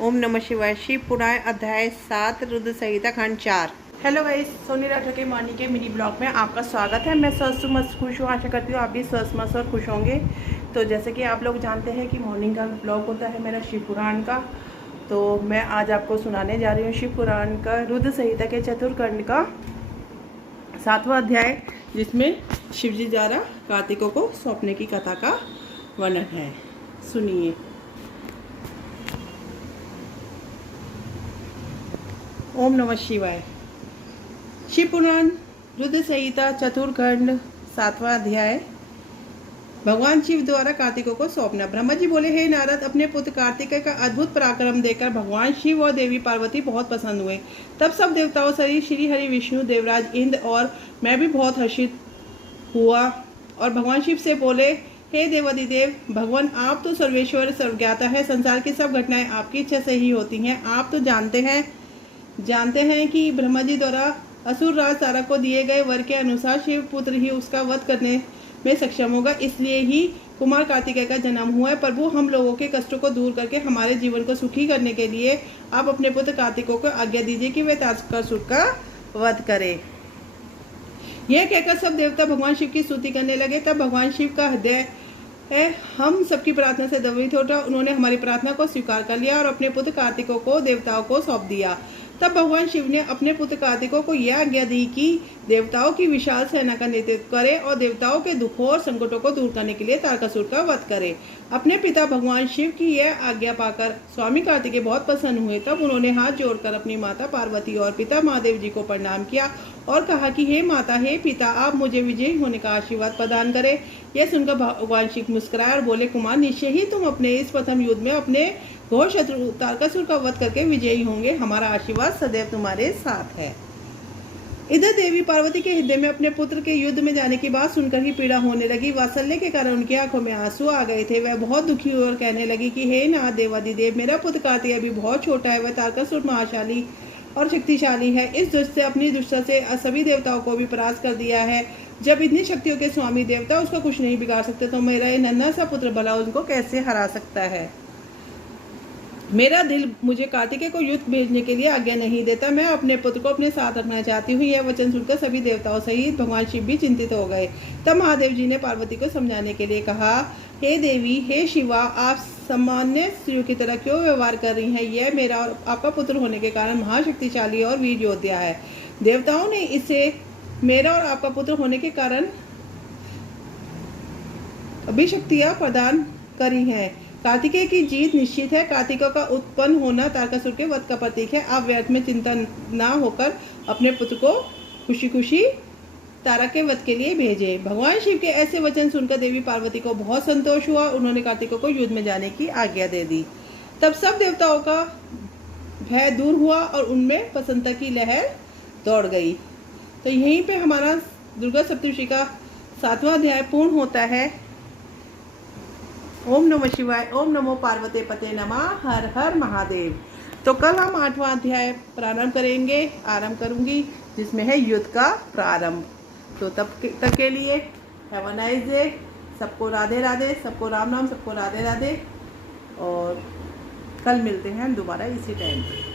ओम नमः शिवाय। शिव पुराण अध्याय 7 रुद्र संहिता खंड 4। हेलो गाइस, सोनी राठौर के मॉर्निंग के मिनी ब्लॉग में आपका स्वागत है। मैं स्वस्थ मस्त खुश हूँ, आशा करती हूँ आप भी स्वस्थ मस्त और खुश होंगे। तो जैसे कि आप लोग जानते हैं कि मॉर्निंग का ब्लॉग होता है मेरा शिव पुराण का, तो मैं आज आपको सुनाने जा रही हूँ शिव पुराण का रुद्र संहिता के चतुर्खंड का 7वां अध्याय, जिसमें शिवजी द्वारा कार्तिकों को सौंपने की कथा का वर्णन है। सुनिए। ओम नमः शिवाय। शिव पुराण रुद्र संहिता चतुर्खंड 7वां अध्याय। भगवान शिव द्वारा कार्तिकों को सौंपना। ब्रह्मा जी बोले, हे नारद, अपने पुत्र कार्तिकेय का अद्भुत पराक्रम देखकर भगवान शिव और देवी पार्वती बहुत प्रसन्न हुए। तब सब देवताओं सहित श्री हरि विष्णु, देवराज इंद्र और मैं भी बहुत हर्षित हुआ और भगवान शिव से बोले, हे देवादिदेव भगवान, आप तो सर्वेश्वर सर्वज्ञाता है। संसार की सब घटनाएं आपकी इच्छा से ही होती हैं। आप तो जानते हैं कि ब्रह्मा जी द्वारा असुर राज तारक को दिए गए वर के अनुसार शिव पुत्र ही उसका वध करने में सक्षम होगा। इसलिए ही कुमार कार्तिकेय का जन्म हुआ है। प्रभु, हम लोगों के कष्टों को दूर करके हमारे जीवन को सुखी करने के लिए आप अपने पुत्र कार्तिकों को आज्ञा दीजिए कि वे तारकासुर का वध करें। यह कहकर सब देवता भगवान शिव की स्तुति करने लगे। तब भगवान शिव का हृदय हम सबकी प्रार्थना से द्रवित उठा। उन्होंने हमारी प्रार्थना को स्वीकार कर लिया और अपने पुत्र कार्तिकों को देवताओं को सौंप दिया। तब भगवान शिव ने अपने पुत्र कार्तिकों को यह आज्ञा दी कि देवताओं की विशाल सेना का नेतृत्व करे और देवताओं के दुखों और संकटों को दूर करने के लिए तारकासुर का वध करे। अपने पिता भगवान शिव की यह आज्ञा पाकर स्वामी कार्तिकेय बहुत प्रसन्न हुए। तब उन्होंने हाथ जोड़कर अपनी माता पार्वती और पिता महादेव जी को प्रणाम किया और कहा कि हे माता, हे पिता, आप मुझे विजयी होने का आशीर्वाद प्रदान करें। यह सुनकर भगवान शिव मुस्कुराए और बोले, कुमार, निश्चय ही तुम अपने इस प्रथम युद्ध में अपने घोर शत्रु तारकासुर का वध करके विजयी होंगे। हमारा आशीर्वाद सदैव तुम्हारे साथ है। इधर देवी पार्वती के हृदय में अपने पुत्र के युद्ध में जाने की बात सुनकर ही पीड़ा होने लगी। वात्सल्य के कारण उनकी आंखों में आंसू आ गए थे। वह बहुत दुखी और कहने लगी कि हे नाथ देवादिदेव, मेरा पुत्र कार्तिकेय अभी बहुत छोटा है। वह तारकासुर महाशाली और शक्तिशाली है। इस दुष्ट से, अपनी दुष्टता से सभी देवताओं को भी परास्त कर दिया है। जब इतनी शक्तियों के स्वामी देवता उसका कुछ नहीं बिगाड़ सकते, तो मेरा ये नन्हा सा पुत्र भला उनको कैसे हरा सकता है। मेरा दिल मुझे कार्तिकेय को युद्ध भेजने के लिए आज्ञा नहीं देता। मैं अपने पुत्र को अपने साथ रखना चाहती हूँ। यह वचन सुनकर सभी देवताओं सहित भगवान शिव भी चिंतित हो गए। तब महादेव जी ने पार्वती को समझाने के लिए कहा, हे देवी, हे शिवा, आप सामान्य स्त्रियों की तरह क्यों व्यवहार कर रही हैं। यह मेरा और आपका पुत्र होने के कारण महाशक्तिशाली और वीर योद्धा है। देवताओं ने इसे मेरा और आपका पुत्र होने के कारण अभिशक्तियां प्रदान करी हैं। कार्तिकेय की जीत निश्चित है। कार्तिकों का उत्पन्न होना तारकासुर के वध का प्रतीक है। आप व्यर्थ में चिंता ना होकर अपने पुत्र को खुशी खुशी तारा के वध के लिए भेजे। भगवान शिव के ऐसे वचन सुनकर देवी पार्वती को बहुत संतोष हुआ। उन्होंने कार्तिकों को युद्ध में जाने की आज्ञा दे दी। तब सब देवताओं का भय दूर हुआ और उनमें प्रसन्नता की लहर दौड़ गई। तो यहीं पे हमारा दुर्गा सप्तशती का 7वां अध्याय पूर्ण होता है। ओम नमः शिवाय। ओम नमो पार्वती पते नमः। हर हर महादेव। तो कल हम 8वां अध्याय प्रारंभ करूंगी, जिसमें है युद्ध का प्रारंभ। तो तब तक के लिए हैव अ नाइस डे। सबको राधे राधे, सबको राम राम, सबको राधे राधे। और कल मिलते हैं दोबारा इसी टाइम पर।